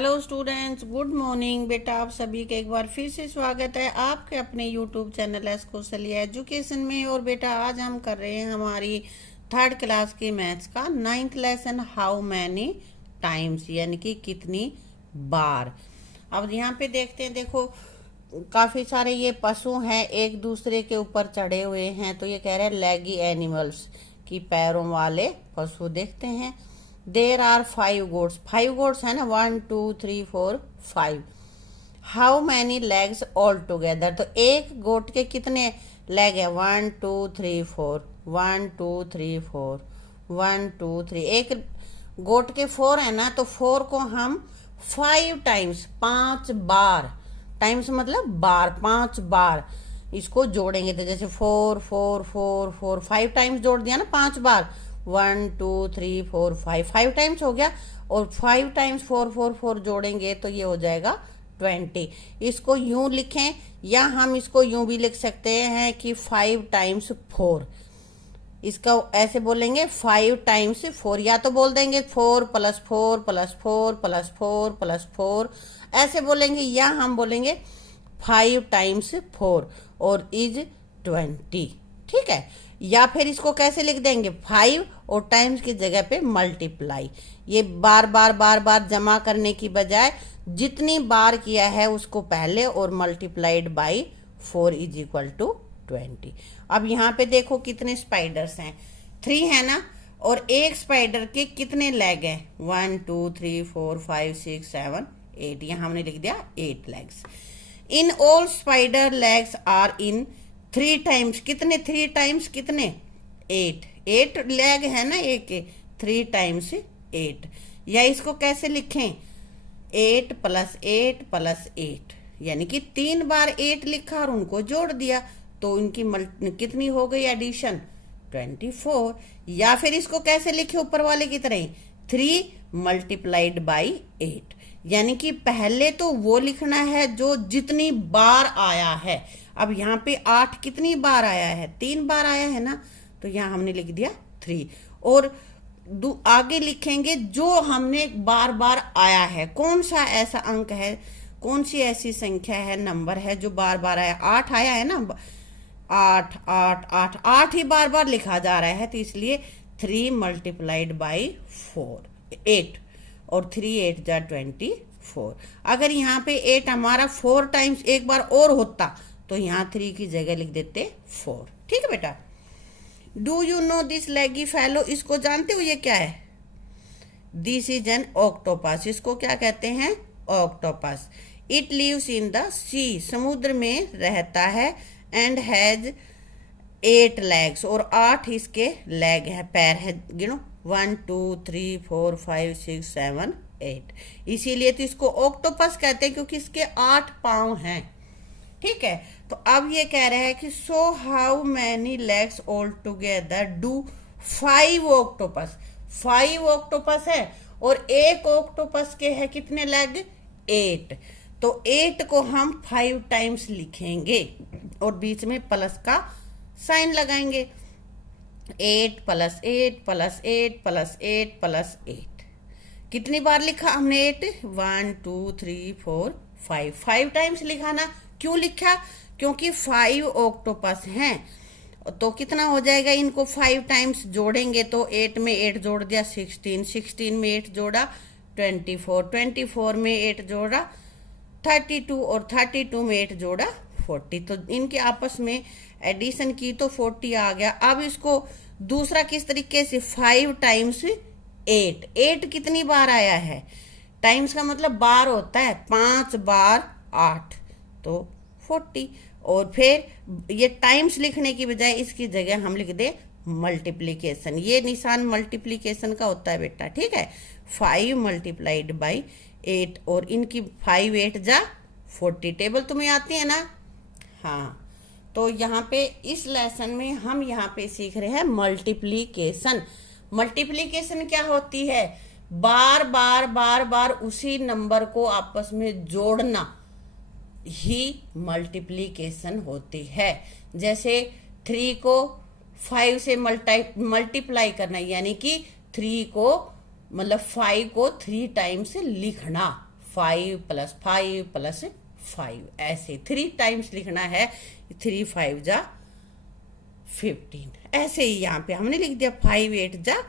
Hello students, good morning. बेटा आप सभी का एक बार फिर से स्वागत है आपके अपने यूट्यूब चैनल एस्कोसलिया एजुकेशन में। और बेटा आज हम कर रहे हैं हमारी थर्ड क्लास की मैथ्स का 9th lesson, how many times, यानी कि कितनी बार। अब यहाँ पे देखते हैं, देखो काफ़ी सारे ये पशु हैं, एक दूसरे के ऊपर चढ़े हुए हैं। तो ये कह रहे हैं लेगी एनिमल्स, की पैरों वाले पशु। देखते हैं, देर आर 5 गोट्स, 5 गोट्स है ना, 1 2 3 4 5। How many legs all together, तो एक गोट के कितने लेग है? 1 2 3 4, 1 2 3 4, 1 2 3। एक गोट के 4 है ना, तो 4 को हम 5 टाइम्स, 5 बार, टाइम्स मतलब बार, 5 बार इसको जोड़ेंगे। तो जैसे 4 4 4 4, 5 टाइम्स जोड़ दिया ना, 5 बार, 1 2 3 4 5, 5 टाइम्स हो गया। और 5 टाइम्स 4 4 4 जोड़ेंगे तो ये हो जाएगा 20। इसको यूं लिखें या हम इसको यूं भी लिख सकते हैं कि 5 टाइम्स 4। इसका ऐसे बोलेंगे 5 टाइम्स 4, या तो बोल देंगे 4 + 4 + 4 + 4 + 4, ऐसे बोलेंगे, या हम बोलेंगे 5 टाइम्स 4 और इज 20। ठीक है। या फिर इसको कैसे लिख देंगे, 5 और टाइम्स की जगह पे मल्टीप्लाई। ये बार बार बार बार जमा करने की बजाय जितनी बार किया है उसको पहले और मल्टीप्लाइड बाई 4 = 20। अब यहाँ पे देखो कितने स्पाइडर्स हैं, 3 है ना। और एक स्पाइडर के कितने लेग हैं? 1 2 3 4 5 6 7 8। यहाँ हमने लिख दिया 8 legs. In all spider legs are in 3 times, कितने? 3 टाइम्स कितने? 8। 8 लेग है ना एक के, 3 टाइम्स 8। या इसको कैसे लिखें, 8 + 8 + 8, यानी कि 3 बार 8 लिखा और उनको जोड़ दिया, तो इनकी कितनी हो गई एडिशन? 24। या फिर इसको कैसे लिखे ऊपर वाले की तरह, 3 × 8, यानी कि पहले तो वो लिखना है जो जितनी बार आया है। अब यहाँ पे 8 कितनी बार आया है? 3 बार आया है ना, तो यहाँ हमने लिख दिया 3। और आगे लिखेंगे जो हमने बार बार आया है, कौन सा ऐसा अंक है, कौन सी ऐसी संख्या है, नंबर है जो बार बार आया? 8 आया है ना, 8 8 8 8 ही बार बार लिखा जा रहा है, तो इसलिए 3 × 4 8, और 3 8 जा 24। अगर यहाँ पे 8 हमारा 4 टाइम्स एक बार और होता तो यहाँ 3 की जगह लिख देते 4। ठीक है बेटा। Do you know this leggy fellow, इसको जानते हो ये क्या है? This is an octopus. इसको क्या कहते हैं? Octopus. It lives in the sea, समुद्र में रहता है। एंड हैज 8 लेग्स, और 8 इसके लेग है, पैर है। गिनो, 1 2 3 4 5 6 7 8। इसीलिए तो इसको ऑक्टोपस कहते हैं, क्योंकि इसके 8 पाँव हैं। ठीक है। तो अब ये कह रहे हैं कि so how many legs all together do 5 octopus. 5 octopus है और एक ऑक्टोपस के है कितने लेग? 8। तो 8 को हम 5 टाइम्स लिखेंगे और बीच में प्लस का साइन लगाएंगे। 8 + 8 + 8 + 8 + 8। कितनी बार लिखा हमने 8? 1 2 3 4 5, 5 टाइम्स लिखा ना। क्यों लिखा? क्योंकि 5 ऑक्टोपस हैं। तो कितना हो जाएगा, इनको 5 टाइम्स जोड़ेंगे तो 8 में 8 जोड़ दिया 16, 16 में 8 जोड़ा 24, 24 में 8 जोड़ा 32, और 32 में 8 जोड़ा 40। तो इनके आपस में एडिशन की तो 40 आ गया। अब इसको दूसरा किस तरीके से, 5 टाइम्स 8। 8 कितनी बार आया है? टाइम्स का मतलब बार होता है, 5 बार 8 तो 40। और फिर ये टाइम्स लिखने की बजाय इसकी जगह हम लिख दे मल्टीप्लीकेशन। ये निशान मल्टीप्लीकेशन का होता है बेटा। ठीक है। 5 × 8, और इनकी 5 8 जा 40। टेबल तुम्हें आती है ना? हाँ। तो यहाँ पे इस लेसन में हम यहाँ पे सीख रहे हैं मल्टीप्लीकेशन। मल्टीप्लीकेशन क्या होती है? बार बार बार बार उसी नंबर को आपस में जोड़ना ही मल्टीप्लीकेशन होती है। जैसे 3 को 5 से मल्टीप्लाई करना, यानी कि 3 को मतलब 5 को 3 टाइम्स लिखना, 5 + 5 + 5, ऐसे 3 टाइम्स लिखना है। 3 × 5 = 15। ऐसे ही यहाँ पे हमने लिख दिया 5 × 8 =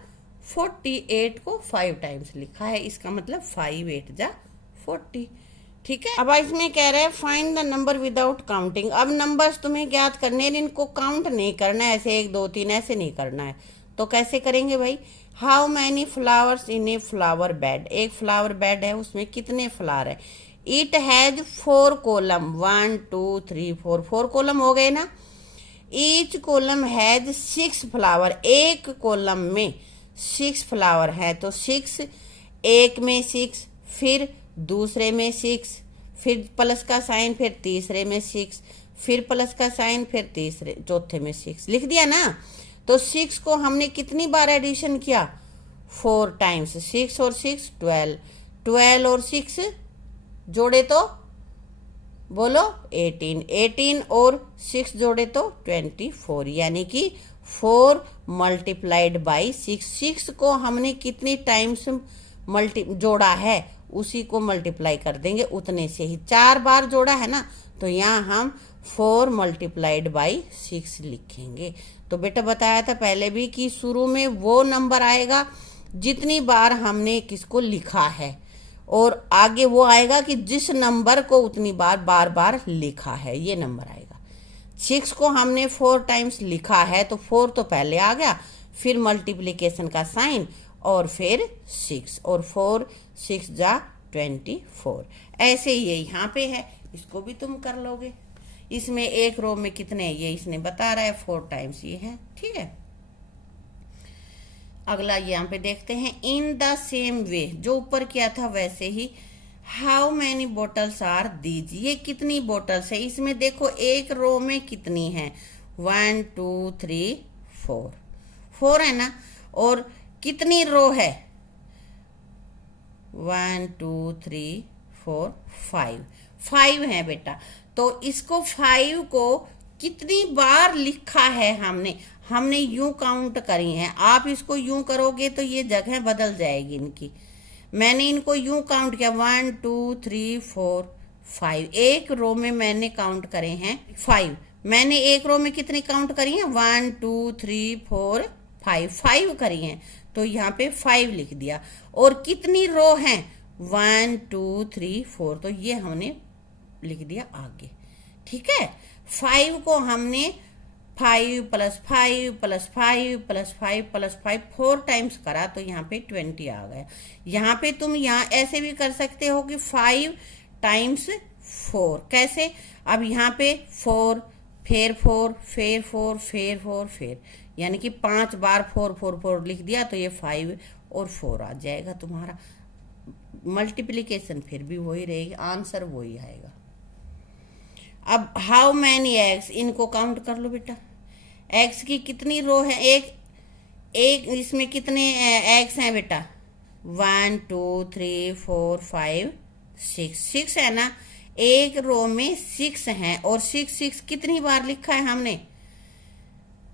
48 को 5 टाइम्स लिखा है, इसका मतलब 5 × 8 = 40। ठीक है। अब इसमें कह रहा है find the number without counting. अब नंबर्स तुम्हें ज्ञात करने हैं, इनको काउंट नहीं करना है, ऐसे 1 2 3 ऐसे नहीं करना है। तो कैसे करेंगे भाई? How many flowers in a flower bed. एक फ्लावर बेड है, उसमें कितने फ्लावर है? इट हैज 4 कॉलम, 1 2 3 4, 4 कॉलम हो गए ना। ईच कॉलम हैज 6 फ्लावर, एक कॉलम में 6 फ्लावर है, तो 6, एक में 6, फिर दूसरे में 6, फिर प्लस का साइन, फिर तीसरे में 6, फिर प्लस का साइन, फिर तीसरे चौथे में 6 लिख दिया ना। तो 6 को हमने कितनी बार एडिशन किया? 4 टाइम्स। 6 और 6 12, 12 और 6 जोड़े तो बोलो 18, 18 और 6 जोड़े तो 24, यानी कि 4 × 6। 6 को हमने कितनी टाइम्स जोड़ा है उसी को मल्टीप्लाई कर देंगे, उतने से ही 4 बार जोड़ा है ना, तो यहाँ हम 4 × 6 लिखेंगे। तो बेटा बताया था पहले भी कि शुरू में वो नंबर आएगा जितनी बार हमने किसको लिखा है, और आगे वो आएगा कि जिस नंबर को उतनी बार बार लिखा है, ये नंबर आएगा। 6 को हमने 4 टाइम्स लिखा है, तो 4 तो पहले आ गया, फिर मल्टीप्लिकेशन का साइन, और फिर 6, और 4 6 = 24। ऐसे ये यहाँ पे है, इसको भी तुम कर लोगे। इसमें एक रो में कितने, ये इसने बता रहा है 4 टाइम्स ये है। ठीक है। अगला यहाँ पे देखते हैं, इन द सेम वे, जो ऊपर किया था वैसे ही। How many bottles are these, ये कितनी बॉटल्स है? इसमें देखो एक रो में कितनी है, 1 2 3 4, 4 है ना। और कितनी रो है? 1 2 3 4 5, 5 है बेटा। तो इसको 5 को कितनी बार लिखा है हमने यूं काउंट करी है। आप इसको यूं करोगे तो ये जगह बदल जाएगी इनकी। मैंने इनको यूं काउंट किया, 1 2 3 4 5, एक रो में मैंने काउंट करे हैं 5। मैंने एक रो में कितनी काउंट करी है? 1 2 3 4 5, 5 करी हैं, तो यहाँ पे 5 लिख दिया। और कितनी रो हैं? 1 2 3 4, तो ये हमने लिख दिया आगे। ठीक है। 5 को हमने 5 + 5 + 5 + 5 + 5 4 टाइम्स करा, तो यहाँ पे 20 आ गया। यहाँ पे तुम यहाँ ऐसे भी कर सकते हो कि 5 × 4। कैसे? अब यहाँ पे 4 फिर 4 फिर 4 फिर 4 फिर, यानी कि 5 बार 4 4 4 लिख दिया, तो ये 5 और 4 आ जाएगा तुम्हारा। मल्टीप्लिकेशन फिर भी वही रहेगी, आंसर वही आएगा। अब हाउ मैनी एग्स, इनको काउंट कर लो बेटा। एग्स की कितनी रो है? एक इसमें कितने एग्स हैं बेटा? 1 2 3 4 5 6, 6 है ना। एक रो में 6 हैं, और 6 कितनी बार लिखा है हमने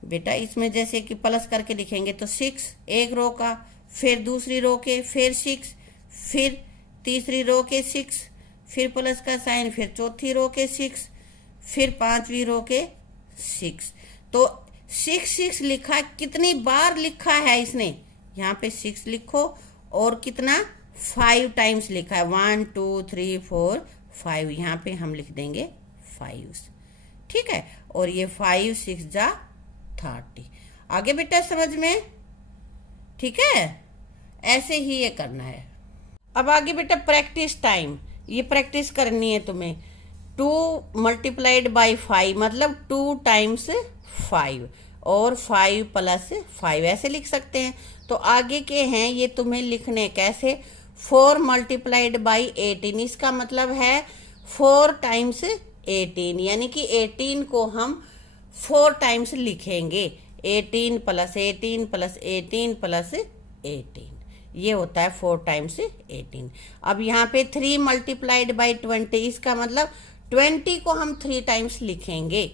बेटा? इसमें जैसे कि प्लस करके लिखेंगे तो 6 एक रो का, फिर दूसरी रो के, फिर 6, फिर तीसरी रो के 6, फिर प्लस का साइन, फिर चौथी रो के 6, फिर पांचवी रो के 6। तो 6 लिखा, कितनी बार लिखा है इसने? यहाँ पे 6 लिखो, और कितना 5 टाइम्स लिखा है, 1 2 3 4 5, यहाँ पे हम लिख देंगे 5। ठीक है। और ये 5 6 = 30। आगे बेटा समझ में? ठीक है। ऐसे ही ये करना है। अब आगे बेटा प्रैक्टिस टाइम, ये प्रैक्टिस करनी है तुम्हें। 2 × 5 मतलब 2 टाइम्स 5, और 5 + 5 ऐसे लिख सकते हैं। तो आगे के हैं ये तुम्हें लिखने कैसे? 4 × 18, इसका मतलब है 4 टाइम्स 18, यानी कि 18 को हम 4 टाइम्स लिखेंगे। 18 + 18 + 18 + 18, ये होता है 4 टाइम्स 18। अब यहाँ पे 3 × 20, इसका मतलब 20 को हम 3 टाइम्स लिखेंगे।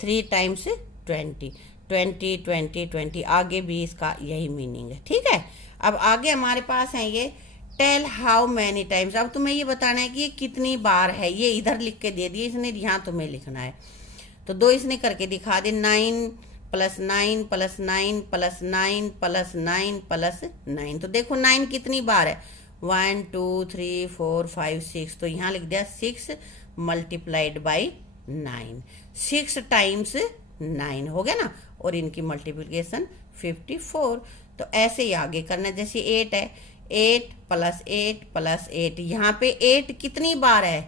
3 टाइम्स 20, 20 20 20, आगे भी इसका यही मीनिंग है। ठीक है। अब आगे हमारे पास है ये टेल हाउ मैनी टाइम्स। अब तुम्हें ये बताना है कि ये कितनी बार है, ये इधर लिख के दे दिए इसने, यहाँ तुम्हें लिखना है। तो 2 इसने करके दिखा दे, 9 + 9 + 9 + 9 + 9 + 9। तो देखो 9 कितनी बार है, 1 2 3 4 5 6। तो यहाँ लिख दिया 6 × 9, 6 टाइम्स 9 हो गया ना, और इनकी मल्टीप्लिकेशन 54। तो ऐसे ही आगे करना, जैसे 8 है, 8 + 8 + 8। यहाँ पे 8 कितनी बार है,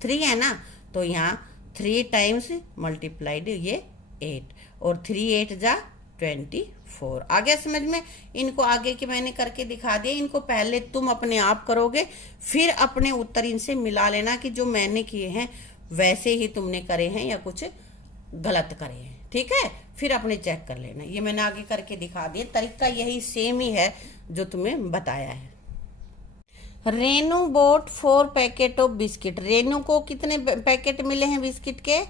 3 है ना, तो यहाँ 3 टाइम्स मल्टीप्लाइड ये 8, और 3 8 जा 24। आ गया समझ में। इनको आगे के मैंने करके दिखा दिया, इनको पहले तुम अपने आप करोगे, फिर अपने उत्तर इनसे मिला लेना कि जो मैंने किए हैं वैसे ही तुमने करे हैं या कुछ गलत करे हैं, ठीक है। फिर अपने चेक कर लेना। ये मैंने आगे करके दिखा दिया, तरीका यही सेम ही है जो तुम्हें बताया है। Renu boat 4 packet of biscuit. Renu को कितने पैकेट मिले हैं बिस्किट के,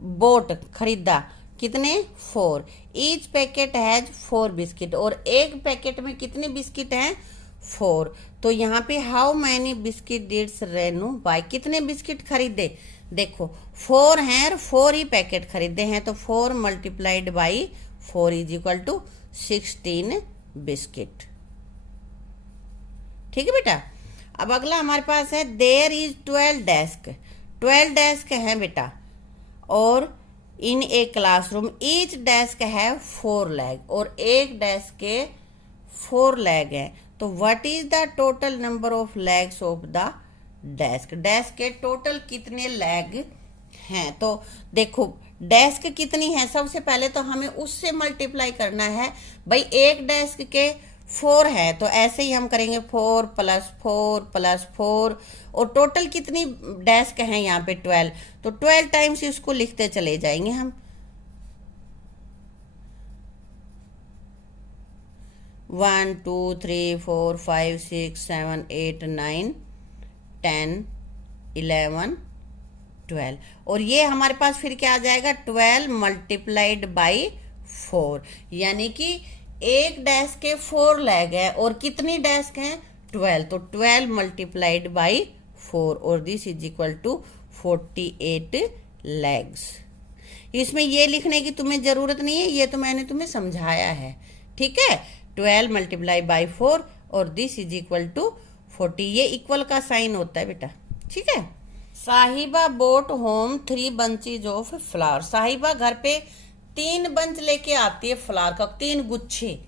बोट खरीदा, कितने, 4। ईच पैकेट हैज 4 बिस्किट, और एक पैकेट में कितने बिस्किट हैं, 4। तो यहाँ पे how many biscuit did Renu buy, कितने बिस्किट खरीदे, देखो 4 हैं और 4 ही पैकेट खरीदे हैं, तो 4 × 4 = 16 बिस्किट। ठीक है बेटा। अब अगला हमारे पास है देयर इज 12 डेस्क। 12 डेस्क हैं बेटा, और इन ए क्लासरूम ईच डेस्क है 4 लेग, और एक डेस्क के 4 लेग हैं। तो what is the total number of legs of the desk, desk के टोटल कितने लेग हैं। तो देखो डेस्क कितनी है, सबसे पहले तो हमें उससे मल्टीप्लाई करना है भाई। एक डेस्क के 4 है, तो ऐसे ही हम करेंगे 4 + 4 + 4, और टोटल कितनी डेस्क हैं यहाँ पे 12। तो 12 टाइम्स इसको लिखते चले जाएंगे हम। 1 2 3 4 5 6 7 8 9 10 11 12, और ये हमारे पास फिर क्या आ जाएगा, 12 × 4, यानी कि एक डेस्क के 4 लेग है, और कितनी डेस्क हैं, 12। तो 12 × 4, और दिस इज = 48 लेग्स। इसमें ये लिखने की तुम्हें जरूरत नहीं है, ये तो मैंने तुम्हें समझाया है, ठीक है। 12 × 4, और दिस इज = 40। ये इक्वल का साइन होता है बेटा, ठीक है। साहिबा boat home 3 bunches of flower. साहिबा घर पे 3 बंच लेके आती है फ्लावर का, 3 गुच्छे,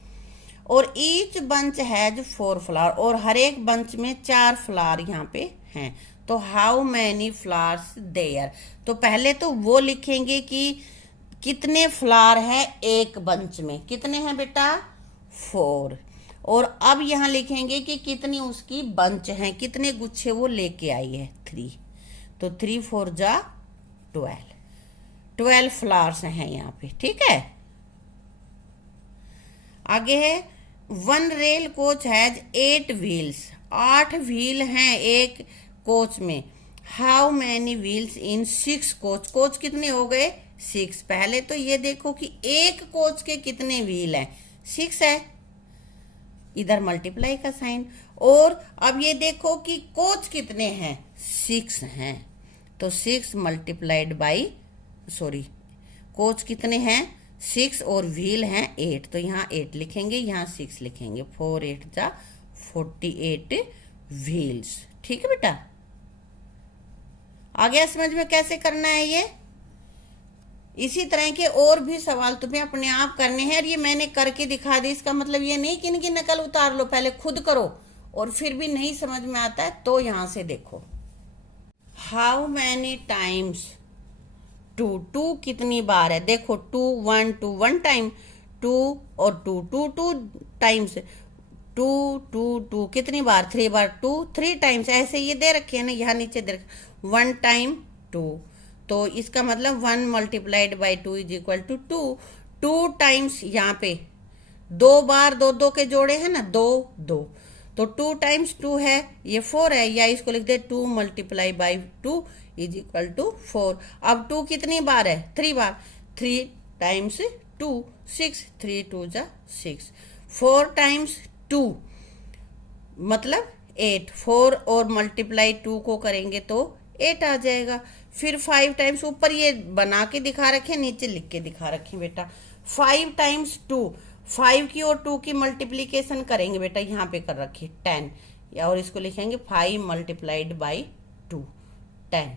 और ईच बंच हैज 4 फ्लावर, और हर एक बंच में 4 फ्लावर यहाँ पे हैं। तो हाउ मैनी फ्लावर्स देयर, तो पहले तो वो लिखेंगे कि कितने फ्लावर है एक बंच में, कितने हैं बेटा, 4। और अब यहाँ लिखेंगे कि कितनी उसकी बंच हैं, कितने गुच्छे वो लेके आई है, 3। तो 3 4 जा 12, 12 फ्लावर्स हैं यहाँ पे, ठीक है। आगे है 1 rail coach has 8 wheels. 8 wheel हैं एक कोच में। How many wheels in 6 coach, coach कितने हो गए, 6। पहले तो ये देखो कि एक कोच के कितने व्हील हैं, 6 है, इधर मल्टीप्लाई का साइन। और अब ये देखो कि कोच कितने हैं, 6 हैं, तो 6 × कोच कितने हैं, 6, और व्हील हैं 8, तो यहाँ 8 लिखेंगे, यहाँ 6 लिखेंगे। 4 8 जा 48 व्हील्स, ठीक है बेटा। आ गया समझ में कैसे करना है ये। इसी तरह के और भी सवाल तुम्हें अपने आप करने हैं, और ये मैंने करके दिखा दी। इसका मतलब ये नहीं कि इनकी नकल उतार लो, पहले खुद करो, और फिर भी नहीं समझ में आता है तो यहां से देखो। हाउ मैनी टाइम्स 2, 2 कितनी बार है, देखो 2 1 2 1 टाइम, 2 और 2 2 2 टाइम्स, 2 2 2 कितनी बार, 3 बार, 2 3 टाइम्स। ऐसे ये दे रखे हैं ना, यहाँ नीचे दे रखे 1 टाइम 2, तो इसका मतलब 1 × 2 = 2। 2 टाइम्स यहाँ पे 2 बार 2 2 के जोड़े हैं ना, 2 2, तो 2 टाइम्स 2 है, ये 4 है, या इसको लिख दे 2 × 2 = 4। अब 2 कितनी बार है, 3 बार, 3 टाइम्स 2 6, 3 2 जा 6। 4 टाइम्स 2 मतलब 8, 4 और मल्टीप्लाई 2 को करेंगे तो 8 आ जाएगा। फिर 5 टाइम्स, ऊपर ये बना के दिखा रखे, नीचे लिख के दिखा रखे बेटा। 5 टाइम्स 2, 5 की और 2 की मल्टीप्लीकेशन करेंगे बेटा, यहाँ पे कर रखी 10, या और इसको लिखेंगे 5 मल्टीप्लाइड बाई 2, 10।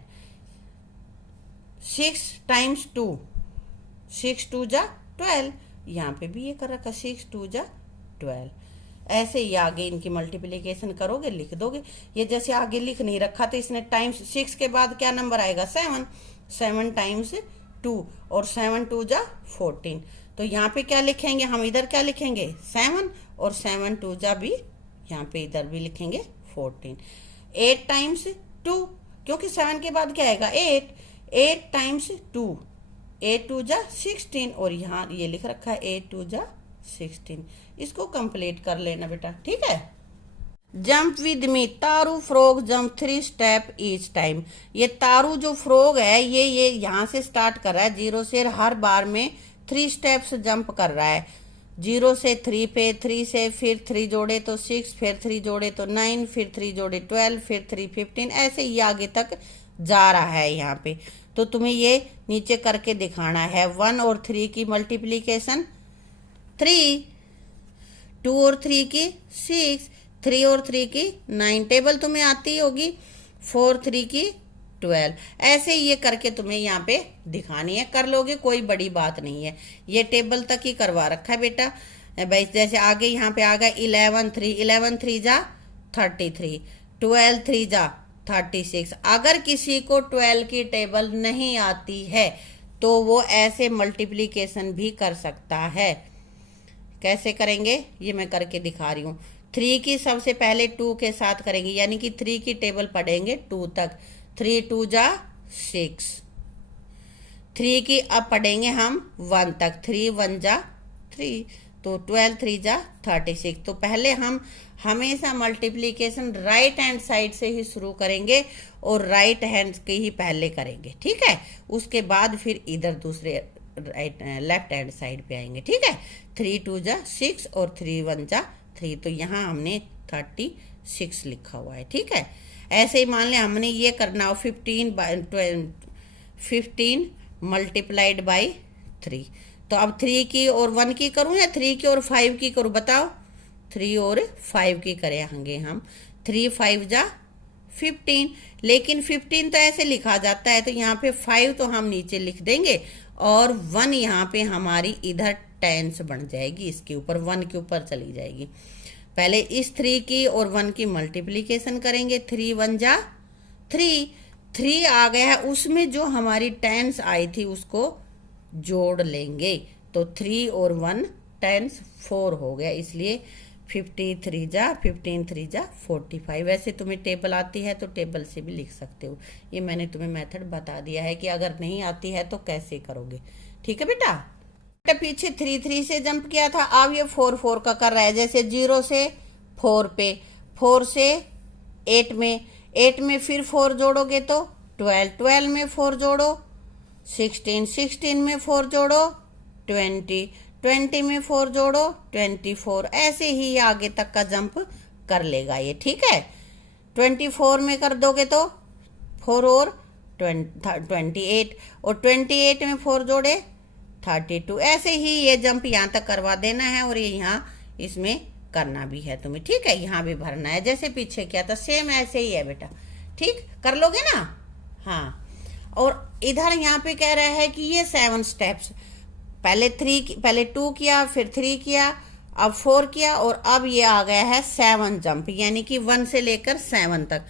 6 टाइम्स 2, 6 2 जा 12, यहाँ पे भी ये कर रखा 6 2 जा 12। ऐसे ही आगे इनकी मल्टीप्लिकेशन करोगे, लिख दोगे। ये जैसे आगे लिख नहीं रखा तो इसने टाइम्स 6 के बाद क्या नंबर आएगा 7, 7 टाइम्स 2, और 7 2 जा 14। तो यहाँ पे क्या लिखेंगे हम, इधर क्या लिखेंगे 7, और 7 2 जा भी यहाँ पे इधर भी लिखेंगे 14। 8 टाइम्स 2, क्योंकि 7 के बाद क्या आएगा 8, 8 टाइम्स 2, 8 2 जा 16, और यहाँ ये लिख रखा है 8 2 जा 16। इसको कंप्लीट कर लेना बेटा, ठीक है। जंप विद मी, तारू frog jump 3 step each time. ये तारू जो फ्रॉग है ये यहाँ से स्टार्ट कर रहा है 0 से, हर बार में 3 स्टेप्स जंप कर रहा है। 0 से 3 पे, 3 से फिर 3 जोड़े तो 6, फिर 3 जोड़े तो 9, फिर 3 जोड़े 12, फिर 3 15, ऐसे ही आगे तक जा रहा है यहाँ पे। तो तुम्हें ये नीचे करके दिखाना है। 1 और 3 की मल्टीप्लीकेशन 3, 2 और 3 की 6, 3 और 3 की 9, टेबल तुम्हें आती होगी। 4 3 की 12, ऐसे ही ये करके तुम्हें यहाँ पे दिखानी है, कर लोगे, कोई बड़ी बात नहीं है। ये टेबल तक ही करवा रखा है बेटा भाई। जैसे आगे यहाँ पे आ गया 11 3, 11 3 जा 33, 12 3 जा 36। अगर किसी को 12 की टेबल नहीं आती है तो वो ऐसे मल्टीप्लीकेशन भी कर सकता है। कैसे करेंगे ये मैं करके दिखा रही हूँ। 3 की सबसे पहले 2 के साथ करेंगे, यानी कि 3 की टेबल पढ़ेंगे 2 तक। 3 2 जा 6, 3 की अब पढ़ेंगे हम 1 तक, 3 1 जा 3, तो 12 3 जा 36। तो पहले हम हमेशा मल्टीप्लीकेशन राइट हैंड साइड से ही शुरू करेंगे और राइट हैंड के ही पहले करेंगे, ठीक है। उसके बाद फिर इधर दूसरे राइट लेफ्ट हैंड साइड पे आएंगे, ठीक है। 3 2 जा 6 और 3 1 जा 3, तो यहाँ हमने 36 लिखा हुआ है, ठीक है। ऐसे ही मान लें हमने ये करना हो 15 मल्टीप्लाइड बाई 3। तो अब 3 की और 1 की करूँ या 3 की और 5 की करूँ, बताओ। 3 और 5 की करेंगे हम। 3 5 जा 15, लेकिन 15 तो ऐसे लिखा जाता है, तो यहाँ पे 5 तो हम नीचे लिख देंगे और 1 यहाँ पे हमारी इधर टेंस बन जाएगी, इसके ऊपर 1 के ऊपर चली जाएगी। पहले इस 3 की और 1 की मल्टीप्लिकेशन करेंगे। 3 1 जा 3, 3 आ गया है, उसमें जो हमारी टेंस आई थी उसको जोड़ लेंगे। तो 3 और 1 टेंस 4 हो गया, इसलिए 53 जा 15 3 जा 45। वैसे तुम्हें टेबल आती है तो टेबल से भी लिख सकते हो। ये मैंने तुम्हें मेथड बता दिया है कि अगर नहीं आती है तो कैसे करोगे, ठीक है बेटा। पीछे 3 3 से जंप किया था, अब ये 4 4 का कर रहा है। जैसे 0 से 4 पे, 4 से 8 में, 8 में फिर 4 जोड़ोगे तो 12, 12 में 4 जोड़ो 16, 16 में 4 जोड़ो 20, 20 में 4 जोड़ो 24। ऐसे ही आगे तक का जंप कर लेगा ये, ठीक है। 24 में कर दोगे तो 4 और 28, और 28 में 4 जोड़े 32। ऐसे ही ये जंप यहाँ तक करवा देना है और ये यहाँ इसमें करना भी है तुम्हें, ठीक है। यहाँ भी भरना है जैसे पीछे किया था, सेम ऐसे ही है बेटा, ठीक। कर लोगे ना, हाँ। और इधर यहाँ पे कह रहा है कि ये 7 स्टेप्स, पहले 2 किया, फिर 3 किया, अब 4 किया, और अब ये आ गया है 7 जंप, यानी कि 1 से लेकर 7 तक।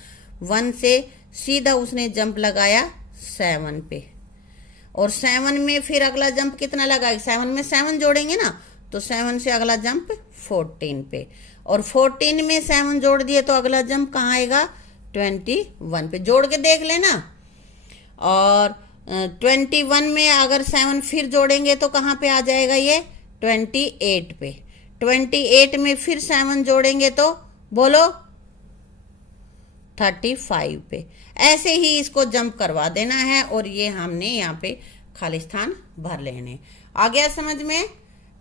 1 से सीधा उसने जंप लगाया 7 पे, और 7 में फिर अगला जंप कितना लगाएगा, 7 में 7 जोड़ेंगे ना, तो 7 से अगला जंप 14 पे, और 14 में 7 जोड़ दिए तो अगला जंप कहाँ आएगा 21 पे। जोड़ के देख लेना। और 21 में अगर 7 फिर जोड़ेंगे तो कहाँ पे आ जाएगा ये 28 पे। 28 में फिर 7 जोड़ेंगे तो बोलो 35 पे। ऐसे ही इसको जंप करवा देना है और ये हमने यहाँ पे खाली स्थान भर लेने। आ गया समझ में।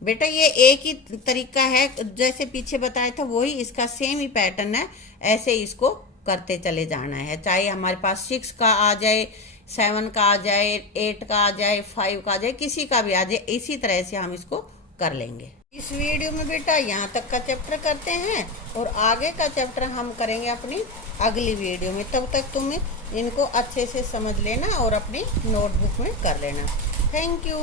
बेटा ये एक ही तरीका है, जैसे पीछे बताया था वही इसका सेम ही पैटर्न है। ऐसे इसको करते चले जाना है, चाहे हमारे पास 6 का आ जाए, 7 का आ जाए, 8 का आ जाए, 5 का आ जाए, किसी का भी आ जाए, इसी तरह से हम इसको कर लेंगे। इस वीडियो में बेटा यहाँ तक का चैप्टर करते हैं और आगे का चैप्टर हम करेंगे अपनी अगली वीडियो में। तब तक तुम इनको अच्छे से समझ लेना और अपनी नोटबुक में कर लेना। Thank you.